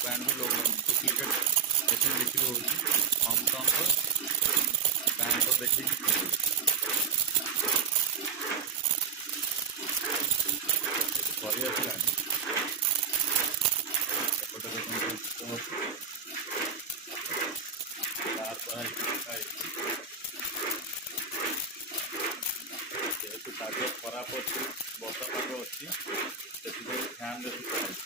ବ୍ୟାଣ୍ଡ ବି ଲଗାଉଛନ୍ତି କ୍ରିକେଟ ଏଠି ବିକ୍ରି ହେଉଛି କମ୍ପାଉଣ୍ଡର ବ୍ୟାଣ୍ଡ ଦେଖିକି ସରି ଆସିଲାଣି ଏପଟେ ଦେଖନ୍ତୁ ଯେହେତୁ ପାଗ ଖରାପ ଅଛି ବର୍ଷା ପାଗ ଅଛି ସେଥିପାଇଁ ଫ୍ୟାନ୍ ଦେଖୁଛନ୍ତି